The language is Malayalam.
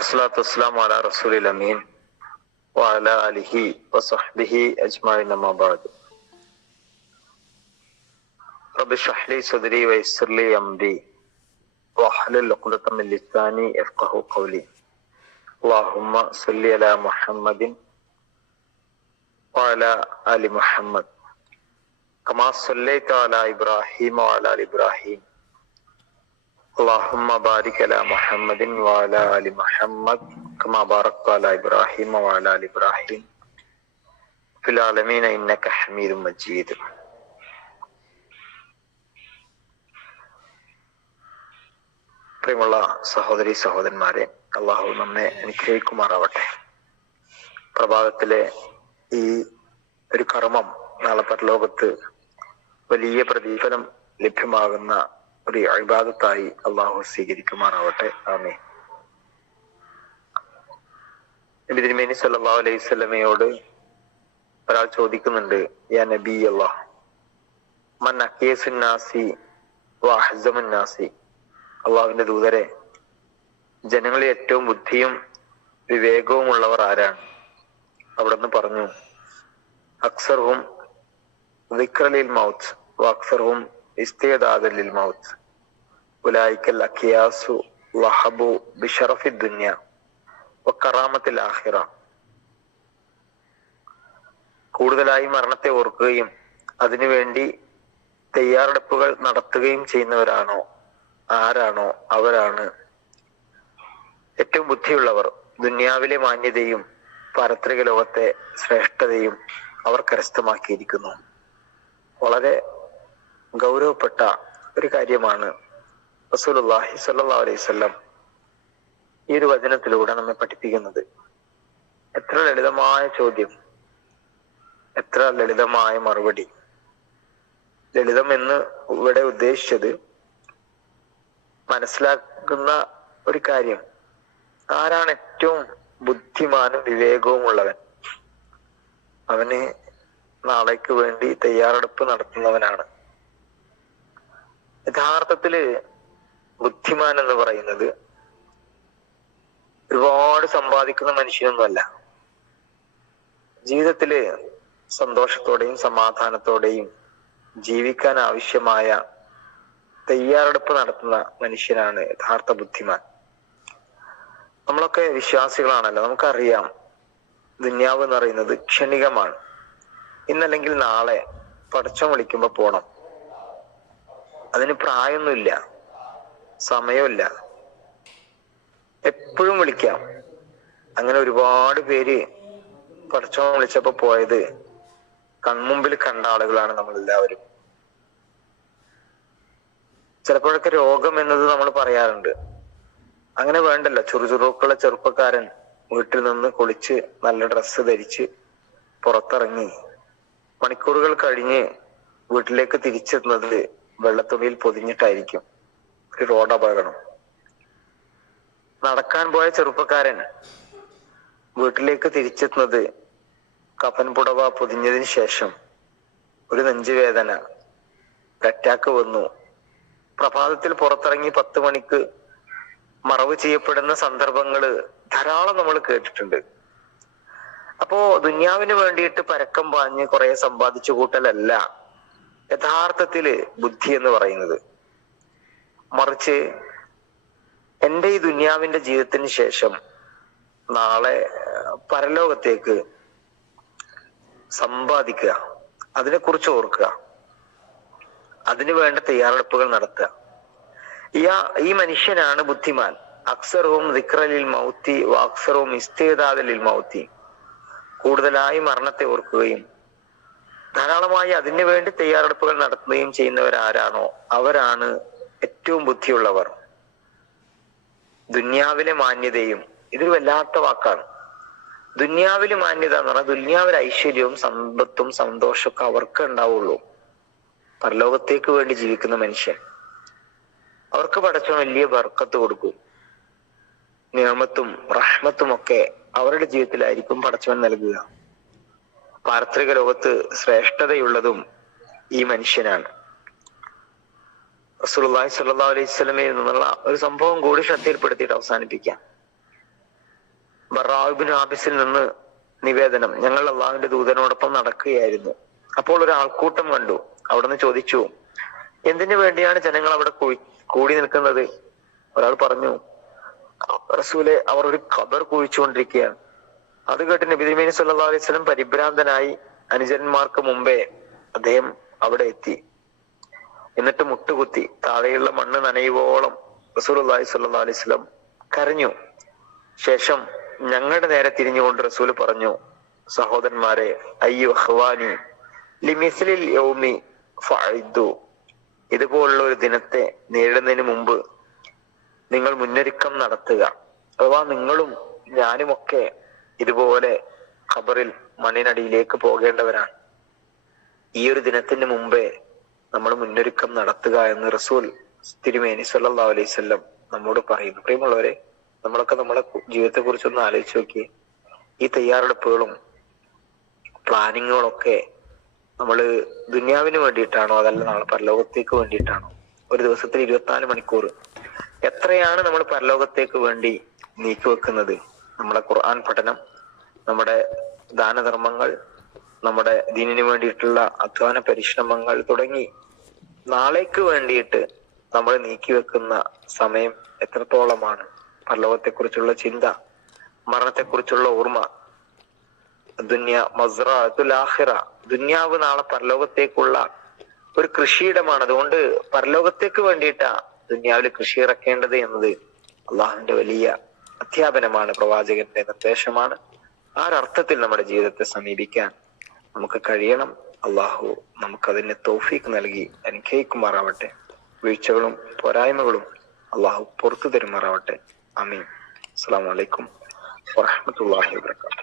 والصلاة والسلام على رسول الأمين وعلى آله وصحبه أجمعين ما بعد. رب اشرح لي صدري ويسر لي أمري واحلل عقدة من لساني يفقه قولي. اللهم صل على محمد وعلى آل محمد. كما صليت على إبراهيم وعلى آل إبراهيم. اللهم بارك على محمد وعلى آل محمد كما باركت على إبراهيم وعلى آل إبراهيم في العالمين إنك حميد مجيد പ്രിയമുള്ള സഹോദരി സഹോദരന്മാരെ അള്ളാഹു നമ്മെ അനുഗ്രഹിക്കുമാറാവട്ടെ പ്രഭാതത്തിലെ ഈ ഒരു കർമ്മം നാളെ പരലോകത്ത് വലിയ പ്രതിഫലം ലഭ്യമാകുന്ന ഒരു അഴിബാദത്തായി അള്ളാഹു സ്വീകരിക്കുമാറാവട്ടെ. ആമേ നബി തിരുമേനി സല്ലല്ലാഹു അലൈഹി വസല്ലമയോട് ഒരാൾ ചോദിക്കുന്നുണ്ട് യാ നബി അള്ളാഹ് മൻ അക്കേസുന്നാസി വാഹസമുന്നാസി അള്ളാഹുവിന്റെ ദൂതരെ ജനങ്ങളിൽ ഏറ്റവും ബുദ്ധിയും വിവേകവും ഉള്ളവർ ആരാണ്? അവിടുന്ന് പറഞ്ഞു അക്സർവും വിക്രലിൽ മൗത്ത് അക്സർവും ഇസ്തേദാദലിൽ മൗത്ത്. ഉലായിക്കൽ അഖിയാസു വഹബു ബിഷറഫി ദുന്യ കറാമത്തിൽ ആഹിറ കൂടുതലായി മരണത്തെ ഓർക്കുകയും അതിനുവേണ്ടി തയ്യാറെടുപ്പുകൾ നടത്തുകയും ചെയ്യുന്നവരാണോ? ആരാണോ? അവരാണ്. ഏറ്റവും ബുദ്ധിയുള്ളവർ ദുന്യാവിലെ മാന്യതയും പാരത്രിക ലോകത്തെ ശ്രേഷ്ഠതയും അവർ കരസ്ഥമാക്കിയിരിക്കുന്നു. വളരെ ഗൗരവപ്പെട്ട ഒരു കാര്യമാണ് സ്വല്ലല്ലാഹു അലൈഹി വസല്ലം ഈ ഒരു വചനത്തിലൂടെ നമ്മെ പഠിപ്പിക്കുന്നത്. എത്ര ലളിതമായ ചോദ്യം. എത്ര ലളിതമായ മറുപടി. ലളിതം എന്ന് ഇവിടെ ഉദ്ദേശിച്ചത് മനസ്സിലാക്കുന്ന ഒരു കാര്യം. ആരാണ് ഏറ്റവും ബുദ്ധിമാനും വിവേകവും ഉള്ളവൻ? അവന് നാളേക്ക് വേണ്ടി തയ്യാറെടുപ്പ് നടത്തുന്നവനാണ്. യഥാർത്ഥത്തിൽ ബുദ്ധിമാൻ എന്ന് പറയുന്നത് ഒരുപാട് സമ്പാദിക്കുന്ന മനുഷ്യനൊന്നുമല്ല. ജീവിതത്തിൽ സന്തോഷത്തോടെയും സമാധാനത്തോടെയും ജീവിക്കാൻ ആവശ്യമായ തയ്യാറെടുപ്പ് നടത്തുന്ന മനുഷ്യനാണ് യഥാർത്ഥ ബുദ്ധിമാൻ. നമ്മളൊക്കെ വിശ്വാസികളാണല്ലോ. നമുക്കറിയാം ദുന്യാവ് എന്ന് പറയുന്നത് ക്ഷണികമാണ്. ഇന്നല്ലെങ്കിൽ നാളെ പടച്ചം വിളിക്കുമ്പോ പോണം. അതിന് പ്രായമൊന്നുമില്ല. സമയമില്ല. എപ്പോഴും വിളിക്കാം. അങ്ങനെ ഒരുപാട് പേര് പടച്ചോൻ വിളിച്ചപ്പോ പോയത് കൺമുമ്പിൽ കണ്ട ആളുകളാണ് നമ്മൾ എല്ലാവരും ചിലപ്പോഴൊക്കെ രോഗം എന്നത് നമ്മൾ പറയാറുണ്ട്. അങ്ങനെ വേണ്ടല്ലോ. ചുറുചുറുക്കുള്ള ചെറുപ്പക്കാരൻ വീട്ടിൽ നിന്ന് കുളിച്ച് നല്ല ഡ്രസ്സ് ധരിച്ച് പുറത്തിറങ്ങി. മണിക്കൂറുകൾ കഴിഞ്ഞ് വീട്ടിലേക്ക് തിരിച്ചെത്തുന്നത് വെള്ളത്തുണിയിൽ പൊതിഞ്ഞിട്ടായിരിക്കും. ഒരു റോഡ് അപകടം. നടക്കാൻ പോയ ചെറുപ്പക്കാരൻ വീട്ടിലേക്ക് തിരിച്ചെത്തുന്നത് കഫൻ പുടവ പൊതിഞ്ഞതിന് ശേഷം ഒരു നെഞ്ചുവേദന. അറ്റാക്ക് വന്നു. പ്രഭാതത്തിൽ പുറത്തിറങ്ങി പത്ത് മണിക്ക് മറവ് ചെയ്യപ്പെടുന്ന സന്ദർഭങ്ങൾ ധാരാളം നമ്മൾ കേട്ടിട്ടുണ്ട്. അപ്പോ ദുന്യാവിന് വേണ്ടിയിട്ട് പരക്കം പാഞ്ഞ് കുറെ സമ്പാദിച്ചു കൂട്ടലല്ല യഥാർത്ഥത്തിൽ ബുദ്ധി എന്ന് പറയുന്നത്. മറിച്ച് എന്റെ ഈ ദുന്യാവിന്റെ ജീവിതത്തിന് ശേഷം നാളെ പരലോകത്തേക്ക് സമ്പാദിക്കുക അതിനെക്കുറിച്ച് ഓർക്കുക അതിനു വേണ്ട തയ്യാറെടുപ്പുകൾ നടത്തുക. ഇയാ ഈ മനുഷ്യനാണ് ബുദ്ധിമാൻ. അക്സറവും ദിക്രലിൽ മൗത്തി വാക്സറവും ഇസ്തേദാദലിൽ മൗത്തി. കൂടുതലായി മരണത്തെ ഓർക്കുകയും ധാരാളമായി അതിനു വേണ്ടി തയ്യാറെടുപ്പുകൾ നടത്തുകയും ചെയ്യുന്നവരാരാണോ? അവരാണ് ഏറ്റവും ബുദ്ധിയുള്ളവർ. ദുന്യാവിലെ മാന്യതയും ഇതൊരു വല്ലാത്ത വാക്കാണ്. ദുന്യാവിലെ മാന്യത എന്ന് പറഞ്ഞാൽ ദുന്യാവിലെ ഐശ്വര്യവും സമ്പത്തും സന്തോഷമൊക്കെ അവർക്ക് ഉണ്ടാവുള്ളൂ. പരലോകത്തേക്ക് വേണ്ടി ജീവിക്കുന്ന മനുഷ്യൻ. അവർക്ക് പടച്ചവൻ വലിയ ബർക്കത്ത് കൊടുക്കും. നിയമത്തും റഹ്മത്തും ഒക്കെ അവരുടെ ജീവിതത്തിലായിരിക്കും പടച്ചവൻ നൽകുക. പാർത്തിക ലോകത്ത് ശ്രേഷ്ഠതയുള്ളതും ഈ മനുഷ്യനാണ്. റസൂലുള്ളാഹി സല്ലാ അലൈഹി സ്വലമയിൽ നിന്നുള്ള ഒരു സംഭവം കൂടി ശ്രദ്ധയിൽപ്പെടുത്തിയിട്ട് അവസാനിപ്പിക്കാം. ബറാബിൻ ആബിസിൽ നിന്ന് നിവേദനം. ഞങ്ങൾ അള്ളാഹുവിന്റെ ദൂതനോടൊപ്പം നടക്കുകയായിരുന്നു. അപ്പോൾ ഒരു ആൾക്കൂട്ടം കണ്ടു. അവിടുന്ന് ചോദിച്ചു എന്തിനു വേണ്ടിയാണ് ജനങ്ങൾ അവിടെ കൂടി- നിൽക്കുന്നത്? ഒരാൾ പറഞ്ഞു റസൂലെ അവർ ഒരു ഖബർ കുഴിച്ചുകൊണ്ടിരിക്കുകയാണ്. അത് കേട്ട് നബിദിമീൻ സല്ലാ അലൈഹി സ്വലം പരിഭ്രാന്തനായി അനുജന്മാർക്ക് മുമ്പേ അദ്ദേഹം അവിടെ എത്തി. എന്നിട്ട് മുട്ടുകുത്തി താഴെയുള്ള മണ്ണ് നനയുവോളം റസൂലുള്ളാഹി സ്വല്ലല്ലാഹു അലൈഹി വസല്ലം കരഞ്ഞു. ശേഷം ഞങ്ങളുടെ നേരെ തിരിഞ്ഞുകൊണ്ട് റസൂൽ പറഞ്ഞു സഹോദരന്മാരെ അയ്യോ ഹവാനി ലിമിസ്ലിൽ ഫഅഇദ്ദു ഇതുപോലുള്ള ഒരു ദിനത്തെ നേരിടുന്നതിന് മുമ്പ് നിങ്ങൾ മുന്നൊരുക്കം നടത്തുക. അഥവാ നിങ്ങളും ഞാനുമൊക്കെ ഇതുപോലെ ഖബറിൽ മണ്ണിനടിയിലേക്ക് പോകേണ്ടവരാണ്. ഈ ഒരു ദിനത്തിന് മുമ്പേ നമ്മൾ മുന്നൊരുക്കം നടത്തുക എന്ന് റസൂൽ തിരുമേനി സല്ലാ അലൈഹി വസല്ലം നമ്മോട് പറയുന്നു. പ്രിയമുള്ളവരെ നമ്മളൊക്കെ നമ്മുടെ ജീവിതത്തെ കുറിച്ചൊന്ന് ആലോചിച്ച് നോക്കി ഈ തയ്യാറെടുപ്പുകളും പ്ലാനിങ്ങുകളൊക്കെ നമ്മൾ ദുനിയാവിന് വേണ്ടിയിട്ടാണോ അതല്ല നമ്മൾ പരലോകത്തേക്ക് വേണ്ടിയിട്ടാണോ? ഒരു ദിവസത്തിൽ ഇരുപത്തിനാല് മണിക്കൂർ. എത്രയാണ് നമ്മൾ പരലോകത്തേക്ക് വേണ്ടി നീക്കി വെക്കുന്നത് നമ്മുടെ ഖുർആൻ പഠനം നമ്മുടെ ദാനധർമ്മങ്ങൾ നമ്മുടെ ദീനിന് വേണ്ടിയിട്ടുള്ള അധ്വാന പരിശ്രമങ്ങൾ തുടങ്ങി നാളേക്ക് വേണ്ടിയിട്ട് നമ്മൾ നീക്കി വെക്കുന്ന സമയം എത്രത്തോളമാണ്? പരലോകത്തെക്കുറിച്ചുള്ള ചിന്ത മരണത്തെക്കുറിച്ചുള്ള ഓർമ്മ ദുന്യ മസ്രാഹിറ ദുന്യാവ് നാളെ പരലോകത്തേക്കുള്ള ഒരു കൃഷിയിടമാണ്. അതുകൊണ്ട് പരലോകത്തേക്ക് വേണ്ടിയിട്ടാ ദുന്യാവിൽ കൃഷി ഇറക്കേണ്ടത് എന്നത് അള്ളാഹുവിന്റെ വലിയ അധ്യാപനമാണ് പ്രവാചകന്റെ നിർദ്ദേശമാണ്. ആ ഒരർത്ഥത്തിൽ നമ്മുടെ ജീവിതത്തെ സമീപിക്കാൻ നമുക്ക് കഴിയണം. അള്ളാഹു നമുക്കതിന് തൗഫീക്ക് നൽകി അനുഗ്രഹിക്കുമാറാവട്ടെ. വീഴ്ചകളും പോരായ്മകളും അള്ളാഹു പുറത്തു തരുമാറാവട്ടെ. അമീൻ അസ്സാം വലൈക്കും വാഹമത്തല്ലാഹി വാബർക്കാത്തു